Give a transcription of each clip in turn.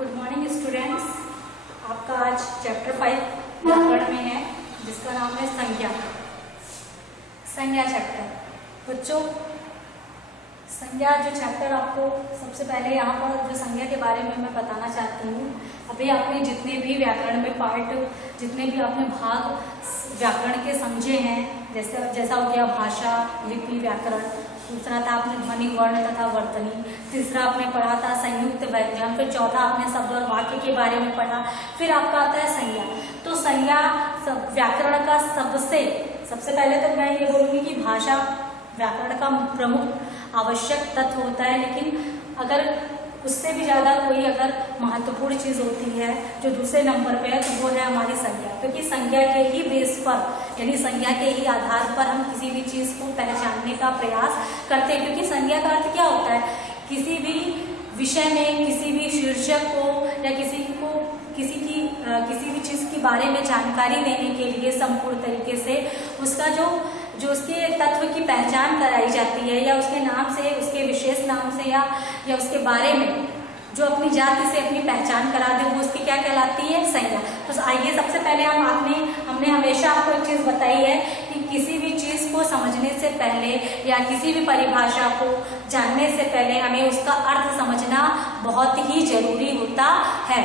Good morning students. आपका आज chapter 5 व्याकरण में है, जिसका नाम है संज्ञा। संज्ञा चैप्टर। बच्चों, संज्ञा जो चैप्टर आपको सबसे पहले यहाँ पर जो संज्ञा के बारे में मैं बताना चाहती हूँ। अभी आपने जितने भी व्याकरण में पार्ट, जितने भी आपने भाग व्याकरण के समझे हैं, जैसा हो गया भाषा, लिपि, व्याकरण। दूसरा था आपने ध्वनि, वर्ण तथा वर्तनी। तीसरा आपने पढ़ा था संयुक्त व्यंजन। फिर चौथा आपने शब्द और वाक्य के बारे में पढ़ा। फिर आपका आता है संज्ञा। तो संज्ञा व्याकरण का सबसे पहले तो मैं ये बोलूँगी कि भाषा व्याकरण का प्रमुख आवश्यक तत्व होता है, लेकिन अगर उससे भी ज़्यादा कोई अगर महत्वपूर्ण चीज़ होती है जो दूसरे नंबर पे है, तो वो है हमारी संज्ञा। क्योंकि संज्ञा के ही बेस पर, यानी संज्ञा के ही आधार पर हम किसी भी चीज़ को पहचानने का प्रयास करते हैं। क्योंकि संज्ञा का अर्थ क्या होता है? किसी भी विषय में किसी भी शीर्षक को या किसी भी चीज़ के बारे में जानकारी देने के लिए संपूर्ण तरीके से उसका जो उसके तत्व की पहचान कराई जाती है, या उसके नाम से, उसके विशेष नाम से, या उसके बारे में जो अपनी जाति से अपनी पहचान करा दे, वो उसकी क्या कहलाती है? संज्ञा। तो आइए सबसे पहले हमने हमेशा आपको एक चीज़ बताई है कि किसी भी चीज़ को समझने से पहले या किसी भी परिभाषा को जानने से पहले हमें उसका अर्थ समझना बहुत ही जरूरी होता है।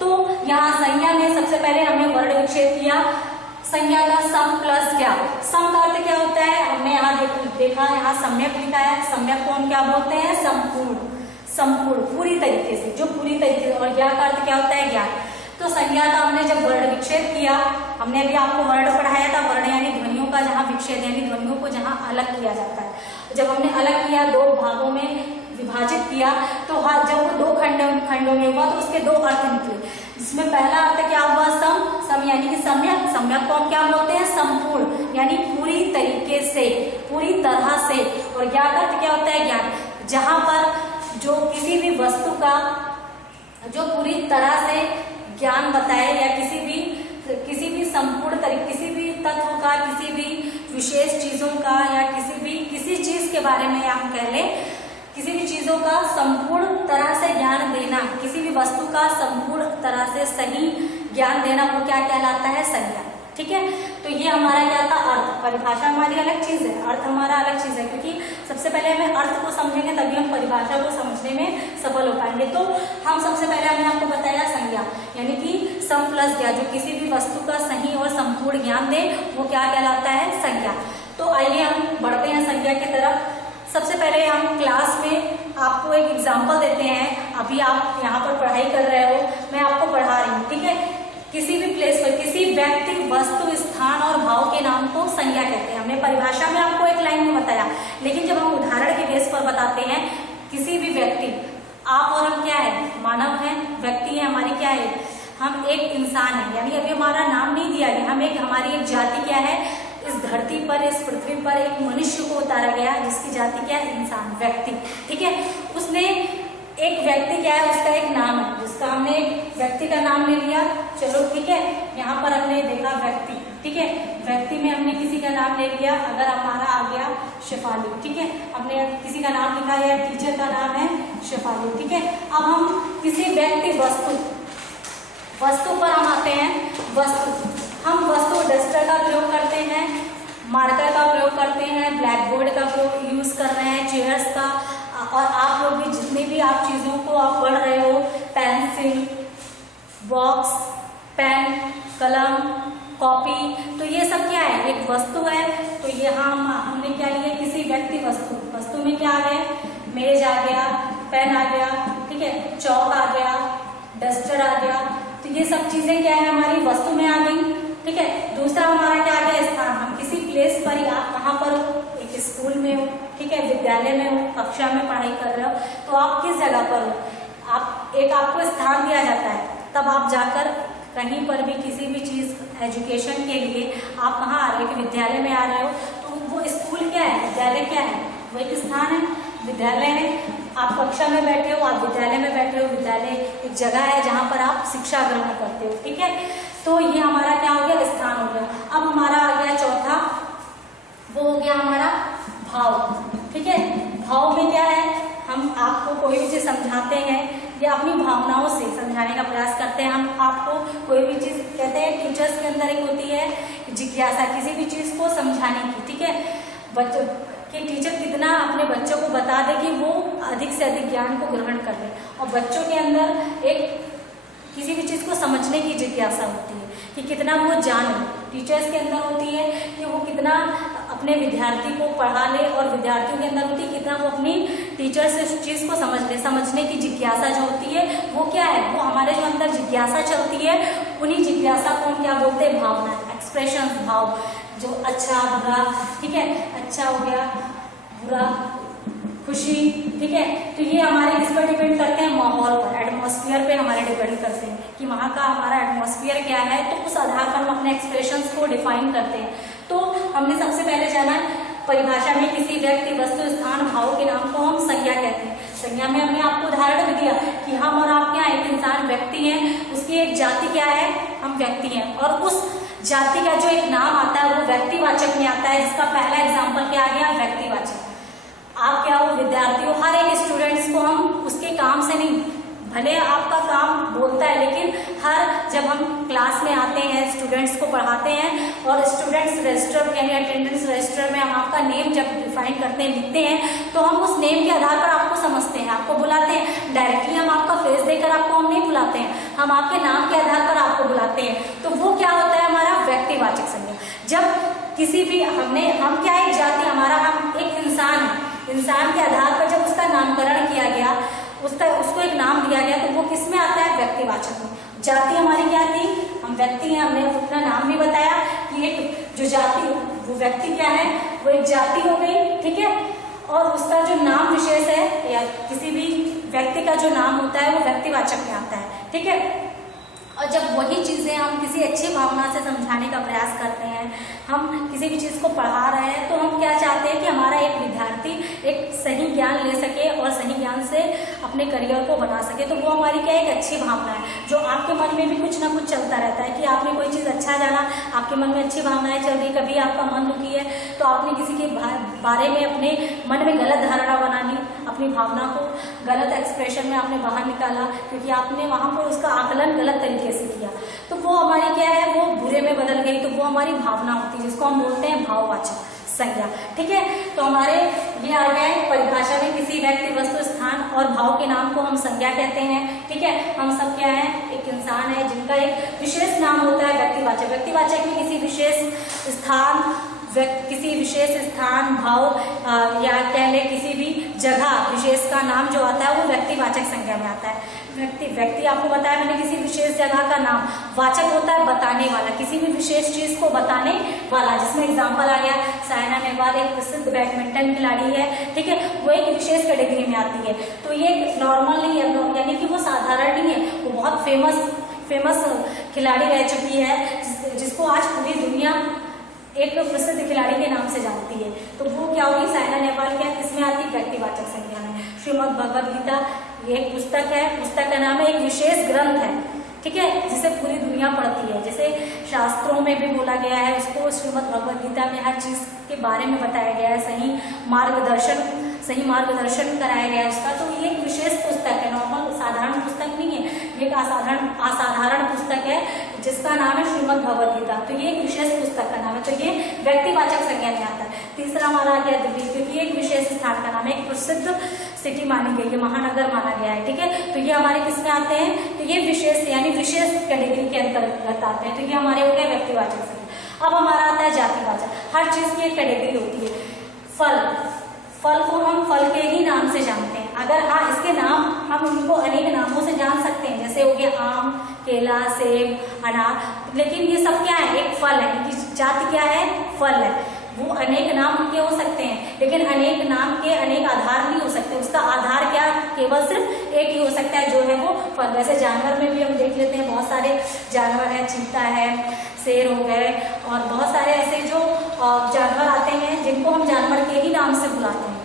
तो यहाँ संज्ञा में सबसे पहले हमने वर्ण विच्छेद किया। संज्ञा का सम प्लस क्या? सम का अर्थ क्या होता है? हमने यहाँ देखा, यहाँ सम्यक लिखा है। सम्यक को हम क्या बोलते हैं? संपूर्ण, पूरी तरीके से, जो पूरी तरीके से। और ज्ञान का अर्थ क्या होता है? ज्ञान। तो संज्ञा का हमने जब वर्ण विच्छेद किया, हमने अभी आपको वर्ण पढ़ाया था। वर्ण यानी ध्वनियों का जहाँ विच्छेद, यानी ध्वनियों को जहाँ अलग किया जाता है। जब हमने अलग किया, दो भागों में विभाजित किया, तो जब वो दो खंडों में हुआ, तो उसके दो अर्थ निकले। जिसमें पहला अर्थ क्या हुआ? सम यानी कि सम्यक। सम्यक को हम क्या बोलते हैं? संपूर्ण, यानी पूरी तरीके से, पूरी तरह से। और ज्ञान का अर्थ क्या होता है? ज्ञान। जहाँ पर जो किसी भी वस्तु का जो पूरी तरह से ज्ञान बताए, या किसी भी संपूर्ण तरीके, किसी भी तत्व का, किसी भी विशेष चीजों का, या किसी चीज के बारे में हम कह लें, किसी भी चीजों का संपूर्ण तरह से ज्ञान देना, किसी भी वस्तु का संपूर्ण तरह से सही ज्ञान देना, वो क्या कहलाता है? संज्ञा। ठीक है। तो ये हमारा क्या था? अर्थ। परिभाषा हमारी अलग चीज है, अर्थ हमारा अलग चीज है। क्योंकि सबसे पहले हमें अर्थ को समझेंगे, तभी हम परिभाषा को समझने में सफल हो पाएंगे। तो हम सबसे पहले हमने आपको बताया संज्ञा, यानी कि सम प्लस ज्ञान, जो किसी भी वस्तु का सही और संपूर्ण ज्ञान दे, वो क्या कहलाता है? संज्ञा। तो आइए हम बढ़ते हैं संज्ञा की तरफ। सबसे पहले हम क्लास में आपको एक एग्जाम्पल देते हैं। अभी आप यहाँ पर पढ़ाई कर रहे हो, मैं आपको पढ़ा रही हूँ। ठीक है। किसी भी प्लेस पर किसी व्यक्ति, वस्तु, स्थान और भाव के नाम को संज्ञा कहते हैं। हमने परिभाषा में आपको एक लाइन में बताया, लेकिन जब हम उदाहरण के बेस पर बताते हैं, किसी भी व्यक्ति, आप और हम क्या है? मानव है, व्यक्ति है, हमारी क्या है? हम एक इंसान है। यानी अभी हमारा नाम नहीं दिया गया, हमारी एक जाति क्या है? इस धरती पर, इस पृथ्वी पर एक मनुष्य को उतारा गया, जिसकी जाति क्या है? इंसान, व्यक्ति। ठीक है। उसने एक व्यक्ति क्या है? उसका एक नाम है, जिसका हमने एक व्यक्ति का नाम ले लिया। चलो ठीक है। यहाँ पर हमने देखा व्यक्ति। ठीक है। व्यक्ति में हमने किसी का नाम ले लिया। अगर हमारा आ गया शेफाली। ठीक है। हमने किसी का नाम लिखा है, टीचर का नाम है शेफाली। ठीक है। अब हम किसी व्यक्ति, वस्तु पर हम आते हैं। हम वस्तु डस्टर का प्रयोग करते हैं, मार्कर का प्रयोग करते हैं, ब्लैक बोर्ड का प्रयोग यूज कर रहे हैं, चेयर्स का। और आप लोग भी जितने भी आप चीजों को आप पढ़ रहे हो, पेंसिल, बॉक्स, पेन, कलम, कॉपी, तो ये सब क्या है? एक वस्तु है। तो यहाँ हमने क्या लिया? किसी व्यक्ति, वस्तु में क्या आ गया? मेज आ गया, पेन आ गया, ठीक है, चौक आ गया, डस्टर आ गया। तो ये सब चीजें क्या है? हमारी वस्तु में आ गई। ठीक है। दूसरा हमारा क्या आ गया? स्थान। हम किसी प्लेस पर, आप कहाँ पर हो? एक स्कूल में हो, ठीक है, विद्यालय में हो, कक्षा में पढ़ाई कर रहे हो, तो आप किस जगह पर हो? आपको स्थान दिया जाता है, तब आप जाकर कहीं पर भी किसी भी चीज, एजुकेशन के लिए आप कहाँ आ रहे हो? कि विद्यालय में आ रहे हो, तो वो स्कूल क्या है? विद्यालय क्या है? वो एक स्थान है, विद्यालय है। आप कक्षा में बैठे हो, आप विद्यालय में बैठे हो। विद्यालय एक जगह है जहाँ पर आप शिक्षा ग्रहण करते हो। ठीक है। तो ये हमारा क्या हो गया? स्थान हो गया। अब हमारा आ गया चौथा, वो हो गया हमारा भाव। ठीक है। भाव में क्या है? हम आपको कोई भी चीज समझाते हैं या या अपनी भावनाओं से समझाने का प्रयास करते हैं। हम आपको कोई भी चीज़ कहते हैं, टीचर्स के अंदर एक होती है जिज्ञासा किसी भी चीज़ को समझाने की, ठीक है। बच्चों कि टीचर कितना अपने बच्चों को बता दे कि वो अधिक से अधिक ज्ञान को ग्रहण कर ले, और बच्चों के अंदर एक किसी भी चीज़ को समझने की जिज्ञासा होती है कि कितना वो जान ले। टीचर्स के अंदर होती है कि वो कितना अपने विद्यार्थी को पढ़ा ले, और विद्यार्थियों के अंदर होती है कितना वो अपनी टीचर से उस चीज़ को समझ ले। समझने की जिज्ञासा जो होती है वो क्या है, वो हमारे जो अंदर जिज्ञासा चलती है, उन्हीं जिज्ञासा को हम क्या बोलते हैं, भावना, एक्सप्रेशन, भाव, जो अच्छा बुरा, ठीक है, अच्छा हो गया, बुरा, खुशी, ठीक है। तो ये हमारे किस पर डिपेंड करते हैं, माहौल पर, एटमॉस्फेयर पे हमारे डिपेंड करते हैं कि वहाँ का हमारा एटमॉस्फेयर क्या है, तो उस आधार पर हम अपने एक्सप्रेशंस को डिफाइन करते हैं। तो हमने सबसे पहले जाना परिभाषा में किसी व्यक्ति, वस्तु, स्थान, भाव के नाम को हम संज्ञा कहते हैं। संज्ञा में हमने आपको उदाहरण भी दिया कि हम और आप क्या, एक इंसान व्यक्ति हैं, उसकी एक जाति क्या है, हम व्यक्ति हैं, और उस जाति का जो एक नाम आता है वो व्यक्तिवाचक में आता है, जिसका पहला एग्जाम्पल क्या आ गया, व्यक्तिवाचक। आप क्या हो, विद्यार्थी हो, हर एक स्टूडेंट्स को हम उसके काम से नहीं, भले आपका काम बोलता है, लेकिन जब हम क्लास में आते हैं, स्टूडेंट्स को पढ़ाते हैं, और स्टूडेंट्स रजिस्टर यानी अटेंडेंस रजिस्टर में हम आपका नेम जब डिफाइन करते हैं, लिखते हैं, तो हम उस नेम के आधार पर आपको समझते हैं, आपको बुलाते हैं। डायरेक्टली हम आपका फेस देकर आपको हम नहीं बुलाते हैं, हम आपके नाम के आधार पर आपको बुलाते हैं। तो वो क्या होता है, हमारा व्यक्तिवाचक संज्ञा। जब किसी भी हम क्या, एक जाति, हमारा हम एक इंसान है, इंसान के आधार पर जब उसका नामकरण किया गया, उसको एक नाम दिया गया, तो वो किस में आता है, व्यक्तिवाचक में। जाति हमारी क्या थी, हम व्यक्ति हैं, हमने अपना नाम भी बताया कि एक जो जाति, वो व्यक्ति क्या है, वो एक जाति हो गई, ठीक है। और उसका जो नाम विशेष है, या किसी भी व्यक्ति का जो नाम होता है, वो व्यक्तिवाचक में आता है, ठीक है। और जब वही चीज़ें हम किसी अच्छी भावना से समझाने का प्रयास करते हैं, हम किसी भी चीज़ को पढ़ा रहे हैं, तो हम क्या चाहते हैं कि हमारा एक विद्यार्थी एक सही ज्ञान ले सके और सही ज्ञान से अपने करियर को बना सके। तो वो हमारी क्या, एक अच्छी भावना है। जो आपके मन में भी कुछ ना कुछ चलता रहता है कि आपने कोई चीज़ अच्छा जाना, आपके मन में अच्छी भावनाएं चल रही, कभी आपका मन दुखी है, तो आपने किसी के बारे में अपने मन में गलत धारणा बना ली, अपनी भावना को गलत एक्सप्रेशन में आपने बाहर निकाला, क्योंकि आपने वहाँ पर उसका आकलन गलत तरीके से किया, तो वो हमारी क्या है, वो बुरे में बदल गई, तो वो हमारी भावना होती है, जिसको हम बोलते हैं भाववाचक संज्ञा, ठीक है। तो हमारे ये आ गया है परिभाषा में किसी व्यक्ति, वस्तु, स्थान और भाव के नाम को हम संज्ञा कहते हैं, ठीक है। हम सब क्या है, एक इंसान है जिनका एक विशेष नाम होता है व्यक्तिवाचक। व्यक्तिवाचक में किसी विशेष स्थान, किसी विशेष स्थान, भाव, या कह ले किसी भी जगह विशेष का नाम जो आता है वो व्यक्तिवाचक संज्ञा में आता है। व्यक्ति आपको बताया मैंने, किसी विशेष जगह का नाम। वाचक होता है बताने वाला, किसी भी विशेष चीज को बताने वाला, जिसमें एग्जाम्पल आ गया साइना नेहवाल एक प्रसिद्ध बैडमिंटन खिलाड़ी है, ठीक है, वो एक विशेष कैटेगरी में आती है। तो ये नॉर्मल नहीं है, यानी कि वो साधारण नहीं है, वो बहुत फेमस खिलाड़ी रह चुकी है, जिसको आज पूरी दुनिया एक प्रसिद्ध खिलाड़ी के नाम से जानती है। तो वो क्या होगी, साइना नेहवाल क्या किसमें आती है, व्यक्तिवाचक संज्ञा में। श्रीमद् भगवद गीता ये एक पुस्तक है, पुस्तक का नाम है, एक विशेष ग्रंथ है, ठीक है, जिसे पूरी दुनिया पढ़ती है। जैसे शास्त्रों में भी बोला गया है, उसको श्रीमद् भगवद गीता में हर चीज के बारे में बताया गया है, सही मार्गदर्शन कराया गया है उसका। तो ये एक विशेष पुस्तक है, नॉर्मल साधारण पुस्तक नहीं है, ये एक असाधारण पुस्तक है जिसका नाम है श्रीमद् भगवद गीता। तो ये एक विशेष पुस्तक का नाम है, तो ये व्यक्तिवाचक संज्ञा में आता है। तीसरा हमारा आ गया दिल्ली, क्योंकि एक विशेष स्थान का नाम है, एक प्रसिद्ध सिटी मानी गई है, महानगर माना गया है, ठीक है। तो ये हमारे किस में आते हैं, तो ये विशेष यानी विशेष कैटेगरी के अंतर्गत आते हैं। तो ये हमारे हो गए व्यक्तिवाचक संज्ञा। अब हमारा आता है जातिवाचक। हर चीज की एक कैटेगरी होती है। फल को हम फल के ही नाम से जानते हैं, अगर हाँ इसके नाम हम उनको अनेक नामों से जान सकते हैं, जैसे हो गया आम, केला, सेब, अनार, लेकिन ये सब क्या है, एक फल है, क्योंकि जाति क्या है, फल है। वो अनेक नाम उनके हो सकते हैं, लेकिन अनेक नाम के अनेक आधार नहीं हो सकते, उसका आधार क्या, केवल सिर्फ एक ही हो सकता है, जो है वो फल। वैसे जानवर में भी हम देख लेते हैं, बहुत सारे जानवर हैं, चीता है, शेर हो गए, और बहुत सारे ऐसे जो जानवर आते हैं जिनको हम जानवर के ही नाम से बुलाते हैं।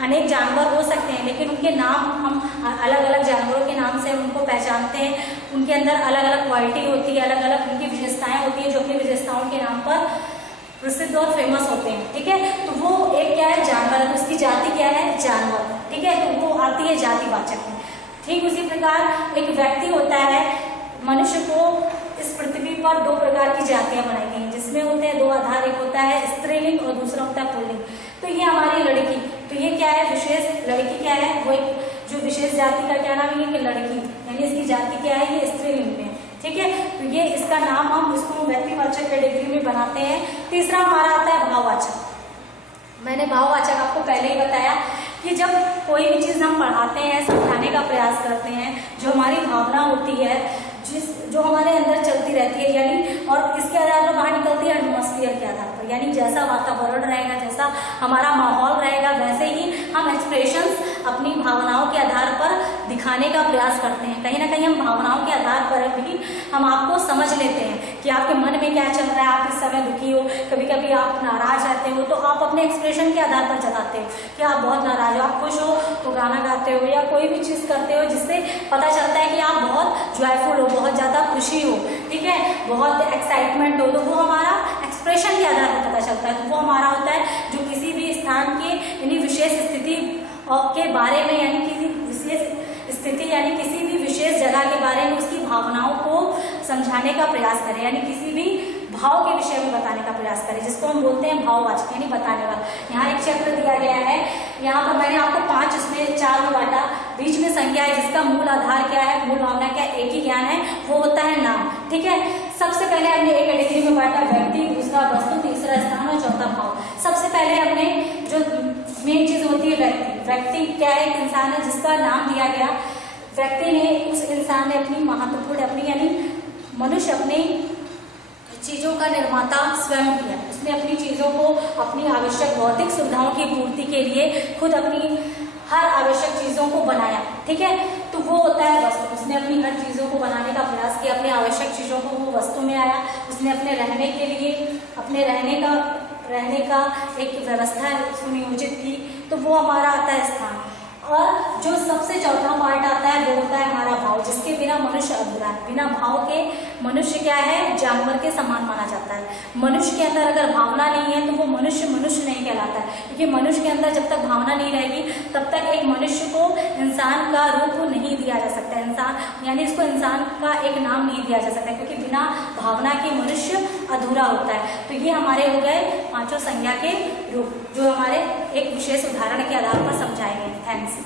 अनेक जानवर हो सकते हैं, लेकिन उनके नाम हम अलग अलग जानवरों के नाम से उनको पहचानते हैं। उनके अंदर अलग अलग क्वालिटी होती है, अलग अलग उनकी विशेषताएं होती है, जो अपनी विशेषताओं के नाम पर प्रसिद्ध और फेमस होते हैं, ठीक है। तो वो एक क्या है, जानवर है, तो उसकी जाति क्या है, जानवर, ठीक है। तो वो आती है जातिवाचक में। ठीक उसी प्रकार एक व्यक्ति होता है, मनुष्य को इस पृथ्वी पर दो प्रकार की जातियां बनाई गई हैं, जिसमें होते हैं दो आधार, एक होता है स्त्रीलिंग और दूसरा होता है पुल्लिंग। तो ये हमारी लड़की, तो ये क्या है, विशेष लड़की क्या है, वो एक जो विशेष जाति का क्या नाम है कि लड़की, यानी इसकी जाति क्या है, ये स्त्रीलिंग में, ठीक है। तो ये इसका नाम हम इसको व्यक्तिवाचक कैटेगरी में बनाते हैं। तीसरा हमारा आता है भाववाचक। मैंने भाववाचक आपको पहले ही बताया कि जब कोई भी चीज हम पढ़ाते हैं, समझाने का प्रयास करते हैं, जो हमारी भावना होती है, जो हमारे अंदर चलती रहती है, यानी और इसके आधार पर बाहर निकलती है एटमॉस्फेयर के आधार पर, यानी जैसा वातावरण रहेगा, जैसा हमारा माहौल रहेगा, वैसे ही हम एक्सप्रेशंस अपनी भावनाओं के आधार पर दिखाने का प्रयास करते हैं। कहीं ना कहीं हम भावनाओं के आधार पर भी हम आपको समझ लेते हैं कि आपके मन में क्या चल रहा है, आप इस समय दुखी हो, कभी कभी आप नाराज रहते हो, तो आप अपने एक्सप्रेशन के आधार पर जताते हो कि आप बहुत नाराज हो, आप खुश हो तो गाना गाते हो या कोई भी चीज करते हो जिससे पता चलता है कि आप बहुत जॉयफुल हो, बहुत ज्यादा खुशी हो, ठीक है, बहुत एक्साइटमेंट हो, तो वो हमारा एक्सप्रेशन के आधार पर पता चलता है। तो वो हमारा होता है जो किसी भी स्थान के यानी विशेष स्थिति के बारे में, यानी किसी विशेष स्थिति यानी किसी भी विशेष जगह के बारे में उसकी भावनाओं को समझाने का प्रयास करें, यानी किसी भी भाव के विषय में बताने का प्रयास करें, जिसको हम बोलते हैं भाववाचक यानी बताने वाला। यहाँ एक चक्र दिया गया है, यहाँ पर मैंने आपको 5 उसमें 4 में बांटा। बीच में संज्ञा है जिसका मूल आधार क्या है, मूल भावना क्या है, एक ही ज्ञान है, वो होता है नाम, ठीक है। सबसे पहले हमने एक कैटेगरी में बांटा व्यक्ति, दूसरा वस्तु, तीसरा स्थान और चौथा भाव। सबसे पहले हमने जो मेन चीज होती है व्यक्ति, व्यक्ति क्या है, एक इंसान है जिसका नाम दिया गया। व्यक्ति ने, उस इंसान ने अपनी महत्वपूर्ण अपनी यानी मनुष्य अपनी चीजों का निर्माता स्वयं किया। उसने अपनी चीजों को अपनी आवश्यक भौतिक सुविधाओं की पूर्ति के लिए खुद अपनी हर आवश्यक चीजों को बनाया, ठीक है। तो वो होता है वस्तु। उसने अपनी हर चीजों को बनाने का प्रयास किया, अपनी आवश्यक चीजों को वो वस्तु में आया। उसने अपने रहने के लिए अपने रहने का एक व्यवस्था सुनियोजित की, तो वो हमारा आता है स्थान। और जो सबसे चौथा पार्ट आता है वो होता है हमारा भाव, जिसके बिना मनुष्य अधूरा है। बिना भाव के मनुष्य क्या है, जानवर के समान माना जाता है। मनुष्य के अंदर अगर भावना नहीं है तो वो मनुष्य नहीं कहलाता है, क्योंकि मनुष्य के अंदर जब तक भावना नहीं रहेगी तब तक एक मनुष्य को इंसान का रूप नहीं दिया जा सकता। इंसान यानी इसको इंसान का एक नाम नहीं दिया जा सकता, क्योंकि बिना भावना के मनुष्य अधूरा होता है। तो ये हमारे हो गए 5 संज्ञा के रूप, जो हमारे एक विशेष उदाहरण के आधार पर समझाए गए। थैंक्स।